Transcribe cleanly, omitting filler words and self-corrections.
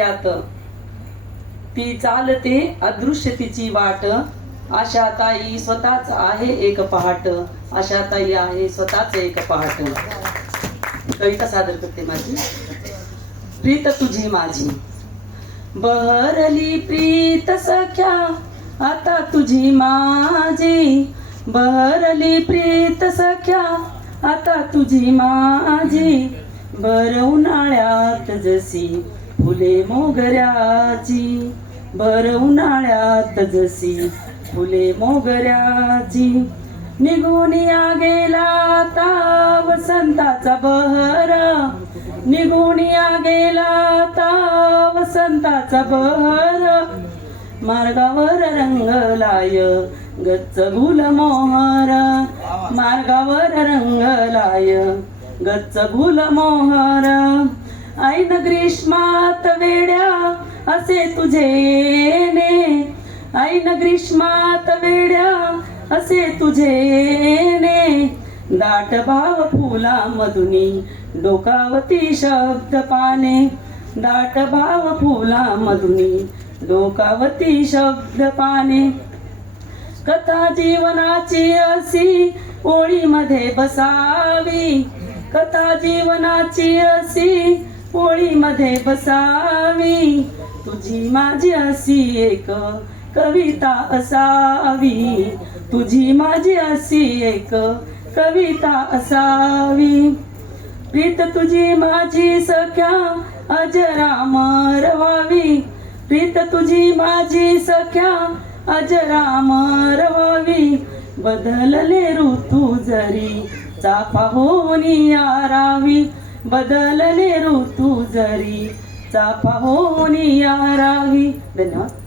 यात ती चालते अदृश्य तिची वाट, आशा ताई स्वतःच आहे एक पहाट, आशा ताई आहे स्वतःच एक पहाट. कविता सादर करते माझी. प्रीत तुझी माझी बहरली प्रीत सख्या, आता तुझी माझी. बहरली प्रीत सख्या, आता तुझी माझी. भर उन्हाळ्यात जशी फुले मोगऱ्याची, भर उन्हाळ्यात जशी फुले मोगऱ्याची. निघून या गेला आता वसंताचा बहर, निघून या गेला आता वसंताचा बहर. मार्गावर रंगलाय गच्च गुलमोहर, मार्गावर रंगलाय गच्च गुलमोहर. ऐन ग्रीष्मात वेड्या असे तुझे येणे, ऐन ग्रीष्मात वेड्या असे तुझे येणे. दाट भाव फुला मधुनी डोकावती शब्द पाने, दाट भाव फुला मधुनी डोकावती शब्द पाने. कथा जीवनाची अशी ओळीमध्ये बसावी, कथा जीवनाची अशी ओळीमध्ये बसावी. तुझी माझी अशी एक कविता असावी, तुझी माझी अशी एक कविता असावी. प्रीत तुझी माझी सख्या अजरामर व्हावी, प्रीत तुझी माझी सख्या अजरामर व्हावी. बदलले ऋतू जरी चाफा होऊनी यारावी, बदलले ऋतू जरी चाफा होऊनी यारावी. धन्यवाद.